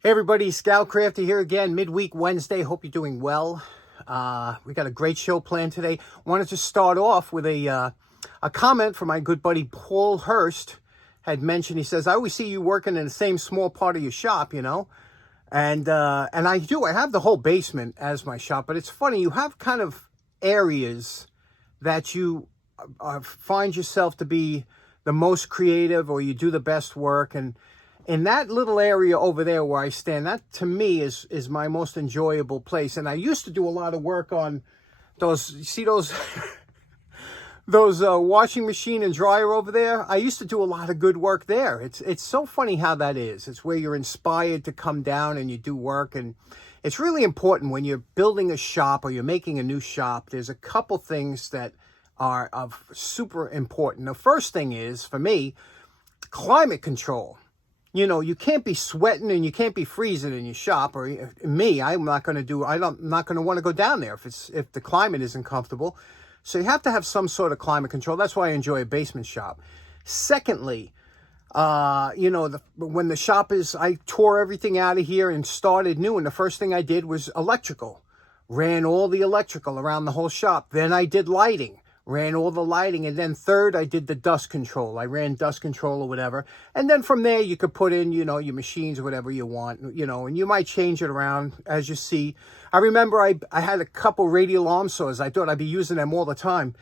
Hey everybody, Scoutcrafter here again, midweek Wednesday. Hope you're doing well. We got a great show planned today. Wanted to start off with a comment from my good buddy Paul Hurst. Had mentioned, he says, I always see you working in the same small part of your shop, and I do. I have the whole basement as my shop, but it's funny, you have kind of areas that you find yourself to be the most creative, or you do the best work. And in that little area over there where I stand, that to me is my most enjoyable place. And I used to do a lot of work on those, you see those those washing machine and dryer over there. I used to do a lot of good work there. It's so funny how that is. It's where you're inspired to come down and you do work. And it's really important when you're building a shop or you're making a new shop. There's a couple things that are of super important. The first thing is, for me, climate control. You can't be sweating and you can't be freezing in your shop. Or me, I'm not going to want to go down there if the climate isn't comfortable. So you have to have some sort of climate control. That's why I enjoy a basement shop. Secondly, when the shop I tore everything out of here and started new. And the first thing I did was electrical. Ran all the electrical around the whole shop. Then I did lighting. Ran all the lighting. And then third, I did the dust control. I ran dust control or whatever. And then from there, you could put in, your machines or whatever you want, and you might change it around as you see. I remember I had a couple radial arm saws. I thought I'd be using them all the time.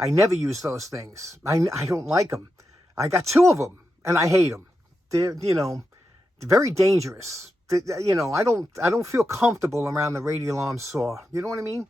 I never use those things. I don't like them. I got two of them and I hate them. They're, very dangerous. I don't feel comfortable around the radial arm saw. You know what I mean?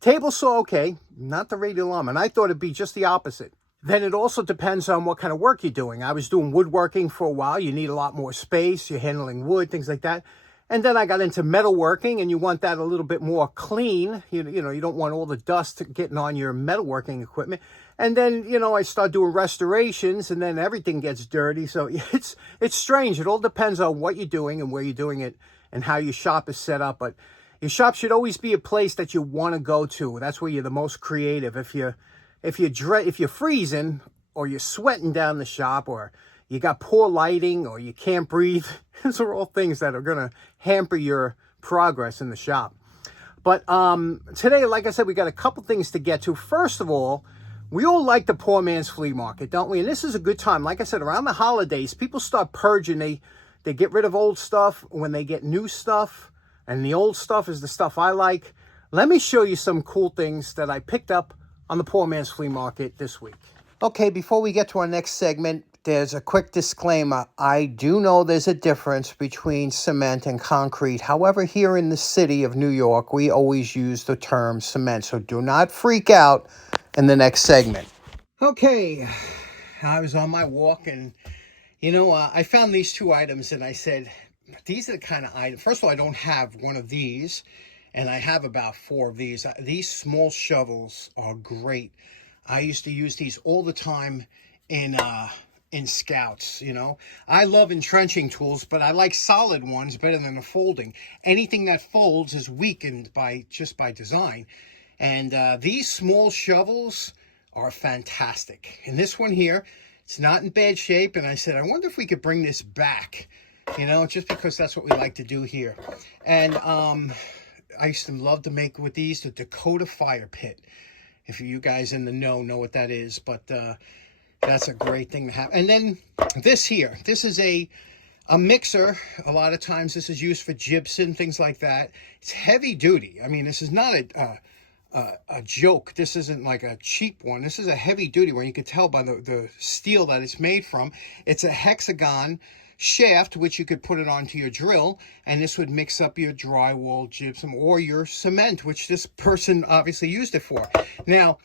Table saw, okay, not the radial arm. And I thought it'd be just the opposite. Then it also depends on what kind of work you're doing. I was doing woodworking for a while. You need a lot more space. You're handling wood, things like that. And then I got into metalworking, and you want that a little bit more clean. You don't want all the dust getting on your metalworking equipment. And then, I start doing restorations, and then everything gets dirty. So it's strange. It all depends on what you're doing and where you're doing it and how your shop is set up. But your shop should always be a place that you want to go to. That's where you're the most creative. If you're freezing or you're sweating down the shop, or you got poor lighting, or you can't breathe, those are all things that are going to hamper your progress in the shop. But today, like I said, we got a couple things to get to. First of all, we all like the poor man's flea market, don't we? And this is a good time. Like I said, around the holidays, people start purging. They get rid of old stuff when they get new stuff. And the old stuff is the stuff I like. Let me show you some cool things that I picked up on the poor man's flea market this week. Okay, before we get to our next segment, there's a quick disclaimer. I do know there's a difference between cement and concrete. However, here in the city of New York, we always use the term cement. So do not freak out in the next segment. Okay, I was on my walk and, I found these two items and I said, these are the kind of items. First of all, I don't have one of these, and I have about 4 of these. These small shovels are great. I used to use these all the time in Scouts. I love entrenching tools, but I like solid ones better than the folding. Anything that folds is weakened by design. And these small shovels are fantastic. And this one here, it's not in bad shape. And I said, I wonder if we could bring this back. Just because that's what we like to do here. And I used to love to make with these the Dakota fire pit. If you guys in the know what that is. But that's a great thing to have. And then this here. This is a mixer. A lot of times this is used for gypsum, things like that. It's heavy duty. I mean, this is not a joke. This isn't like a cheap one. This is a heavy duty one. You can tell by the steel that it's made from. It's a hexagon shaft, which you could put it onto your drill, and this would mix up your drywall, gypsum, or your cement, which this person obviously used it for. Now,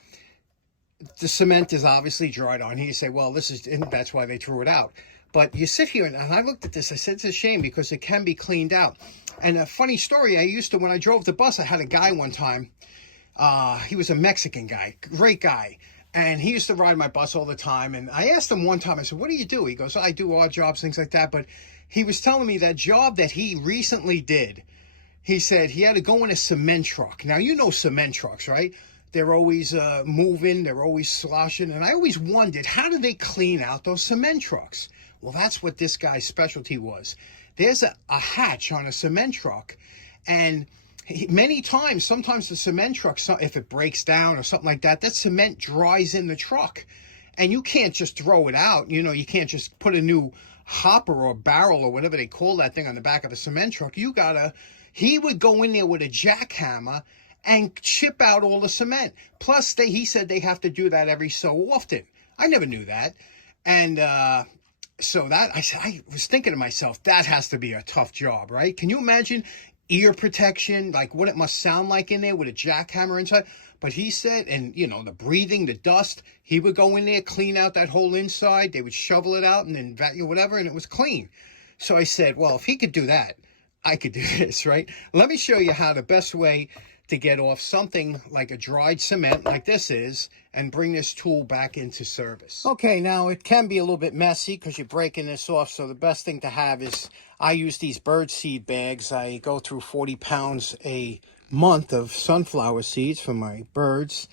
the cement is obviously dried on here. You say, well, and that's why they threw it out. But you sit here, and I looked at this, I said, it's a shame because it can be cleaned out. And a funny story, when I drove the bus, I had a guy one time, he was a Mexican guy, great guy. And he used to ride my bus all the time. And I asked him one time, I said, what do you do? He goes, I do odd jobs, things like that. But he was telling me that job that he recently did, he said he had to go in a cement truck. Now, cement trucks, right? They're always moving. They're always sloshing. And I always wondered, how do they clean out those cement trucks? Well, that's what this guy's specialty was. there's a hatch on a cement truck, and many times, sometimes the cement truck, if it breaks down or something like that, that cement dries in the truck, and you can't just throw it out. You know, you can't just put a new hopper or barrel or whatever they call that thing on the back of a cement truck. You gotta, he would go in there with a jackhammer and chip out all the cement. Plus, he said they have to do that every so often. I never knew that. And so that, I was thinking to myself, that has to be a tough job, right? Can you imagine ear protection, like what it must sound like in there with a jackhammer inside? But he said, and you know, the breathing, the dust, he would go in there, clean out that whole inside. They would shovel it out and then whatever, and it was clean. So I said, well, if he could do that, I could do this, right? Let me show you how the best way to get off something like a dried cement like this is, and bring this tool back into service. Okay, now it can be a little bit messy because you're breaking this off, so the best thing to have is, I use these bird seed bags. I go through 40 pounds a month of sunflower seeds for my birds.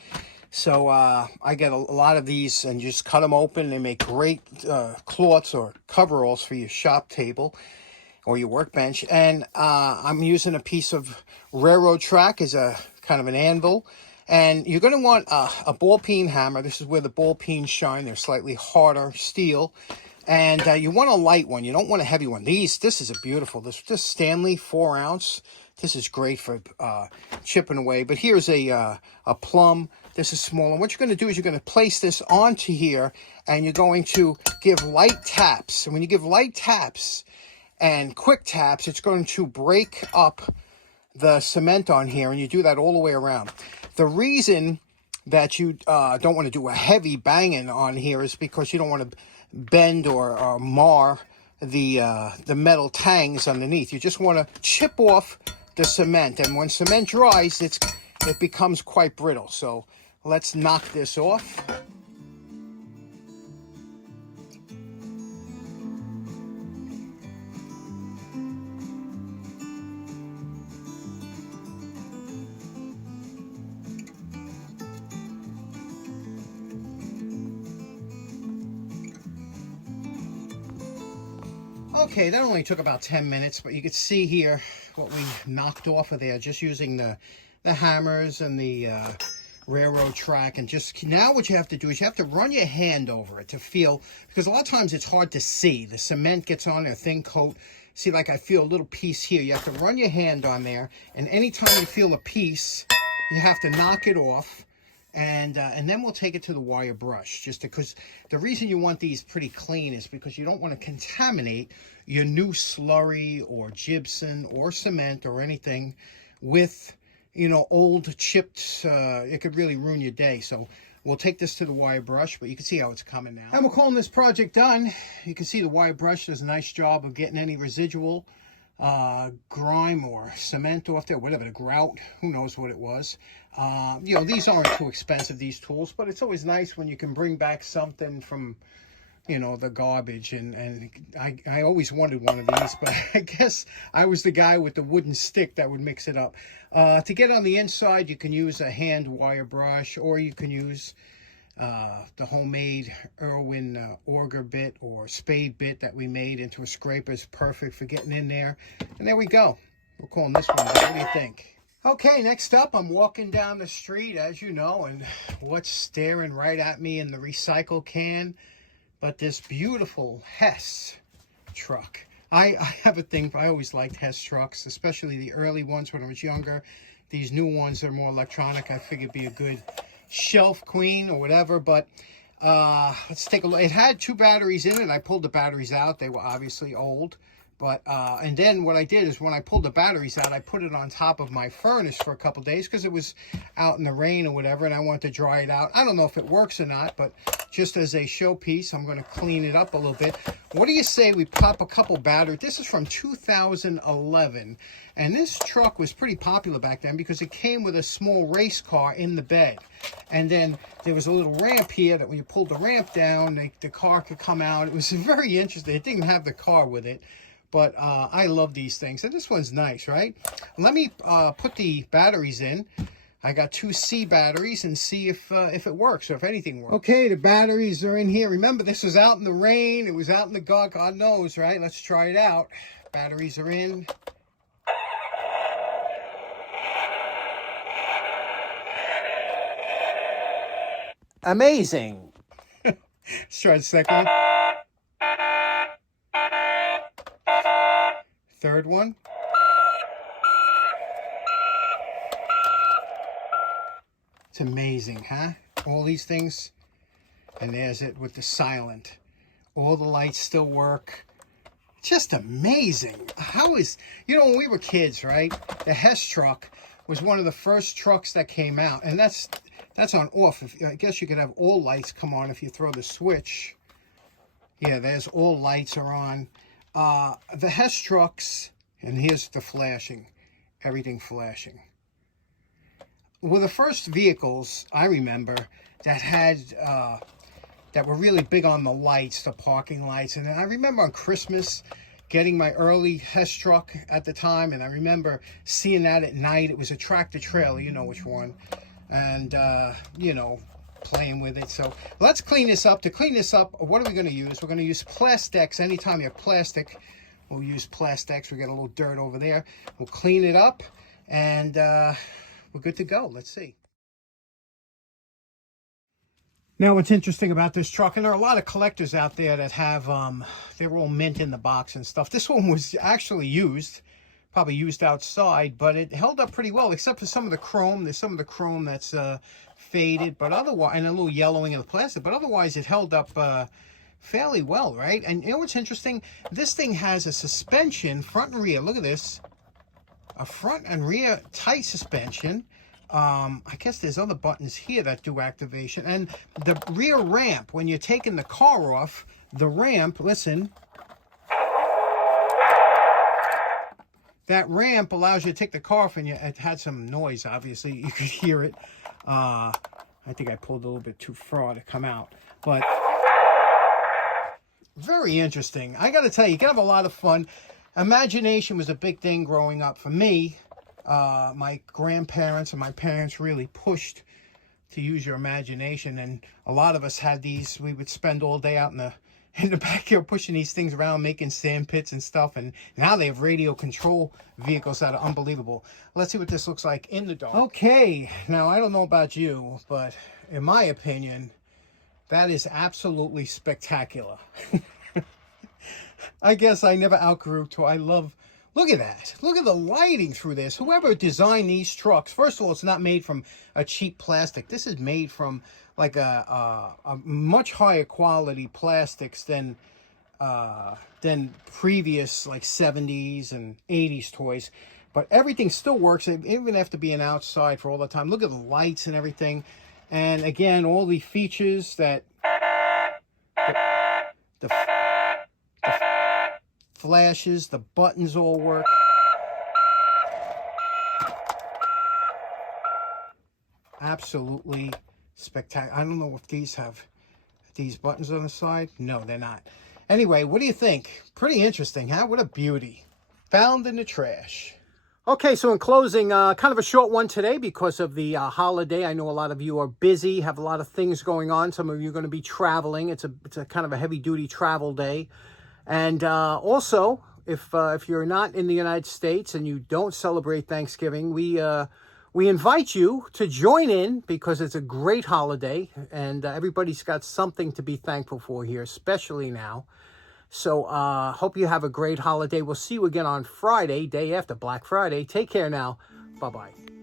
So I get a lot of these and just cut them open. They make great cloths or coveralls for your shop table or your workbench. And I'm using a piece of railroad track as a kind of an anvil. And you're going to want a ball peen hammer. This is where the ball peens shine. They're slightly harder steel. And you want a light one. You don't want a heavy one. This is a beautiful, this Stanley 4 ounce. This is great for chipping away. But here's a plum. This is small. And what you're going to do is you're going to place this onto here, and you're going to give light taps. And when you give light taps and quick taps, it's going to break up the cement on here, and you do that all the way around. The reason that you don't want to do a heavy banging on here is because you don't want to bend or mar the metal tangs underneath. You just want to chip off the cement, and when cement dries, it becomes quite brittle. So let's knock this off. Okay, that only took about 10 minutes, but you can see here what we knocked off of there, just using the hammers and the railroad track. And just now what you have to do is you have to run your hand over it to feel, because a lot of times it's hard to see. The cement gets on there, thin coat. See, like I feel a little piece here. You have to run your hand on there, and anytime you feel a piece, you have to knock it off. And then we'll take it to the wire brush, just because the reason you want these pretty clean is because you don't want to contaminate your new slurry or gypsum or cement or anything with, you know, old chipped, it could really ruin your day. So we'll take this to the wire brush, but you can see how it's coming now. And we're calling this project done. You can see the wire brush does a nice job of getting any residual grime or cement off there, whatever, the grout, who knows what it was. You know, these aren't too expensive, these tools, but it's always nice when you can bring back something from, you know, the garbage. And I always wanted one of these, but I guess I was the guy with the wooden stick that would mix it up. To get on the inside, you can use a hand wire brush, or you can use the homemade Irwin auger bit or spade bit that we made into a scraper. Is perfect for getting in there. And there we go. We're calling this one. What do you think? Okay, next up, I'm walking down the street, as you know, and what's staring right at me in the recycle can but this beautiful Hess truck. I have a thing, I always liked Hess trucks, especially the early ones when I was younger. These new ones that are more electronic, I figured be a good shelf queen or whatever. But let's take a look. It had 2 batteries in it. I pulled the batteries out. They were obviously old. But and then what I did is when I pulled the batteries out, I put it on top of my furnace for a couple days because it was out in the rain or whatever, and I wanted to dry it out. I don't know if it works or not, but just as a showpiece, I'm going to clean it up a little bit. What do you say we pop a couple batteries? This is from 2011, and this truck was pretty popular back then because it came with a small race car in the bed. And then there was a little ramp here that when you pulled the ramp down, the car could come out. It was very interesting. It didn't have the car with it. But I love these things. And this one's nice, right? Let me put the batteries in. I got 2 C batteries and see if it works or if anything works. Okay, the batteries are in here. Remember, this was out in the rain. It was out in the God knows, right? Let's try it out. Batteries are in. Amazing. Let's try the second one. Third one. It's amazing, huh? All these things. And there's it with the silent. All the lights still work. Just amazing. How is, you know, when we were kids, right? The Hess truck was one of the first trucks that came out. And that's on off. I guess you could have all lights come on if you throw the switch. Yeah, there's all lights are on. The Hess trucks, and here's the flashing. Everything flashing. Were the first vehicles I remember that had that were really big on the lights, the parking lights. And I remember on Christmas getting my early Hess truck at the time, and I remember seeing that at night. It was a tractor trailer, you know which one, and you know, playing with it. So let's clean this up. To clean this up, what are we going to use? We're going to use Plastex. Anytime you have plastic, we'll use Plastex. We got a little dirt over there. We'll clean it up, and we're good to go. Let's see. Now, what's interesting about this truck, and there are a lot of collectors out there that have, they're all mint in the box and stuff. This one was actually used, probably used outside, but it held up pretty well, except for some of the chrome. There's some of the chrome that's faded, but otherwise, and a little yellowing of the plastic, but otherwise it held up fairly well, right? And you know what's interesting? This thing has a suspension, front and rear. Look at this. A front and rear tight suspension. I guess there's other buttons here that do activation. And the rear ramp, when you're taking the car off, the ramp, listen. That ramp allows you to take the car off, and it had some noise, obviously. You could hear it. I think I pulled a little bit too far to come out. But very interesting. I got to tell you, you can have a lot of fun. Imagination was a big thing growing up for me. My grandparents and my parents really pushed to use your imagination, and a lot of us had these. We would spend all day out in the backyard pushing these things around, making sand pits and stuff, and now they have radio control vehicles that are unbelievable. Let's see what this looks like in the dark. Okay, now I don't know about you, but in my opinion, that is absolutely spectacular. I guess I never outgrew to. I love. Look at that. Look at the lighting through this. Whoever designed these trucks, first of all, it's not made from a cheap plastic. This is made from like a much higher quality plastics than previous like 70s and 80s toys. But everything still works, even after being outside for all the time. Look at the lights and everything. And again, all the features that the flashes, the buttons all work. Absolutely spectacular. I don't know if these have these buttons on the side. No, they're not. Anyway, what do you think? Pretty interesting, huh? What a beauty. Found in the trash. Okay, so in closing, kind of a short one today because of the holiday. I know a lot of you are busy, have a lot of things going on. Some of you are going to be traveling. It's a kind of a heavy-duty travel day. And also, if you're not in the United States and you don't celebrate Thanksgiving, we invite you to join in because it's a great holiday, and everybody's got something to be thankful for here, especially now. So hope you have a great holiday. We'll see you again on Friday, day after Black Friday. Take care now. Bye-bye.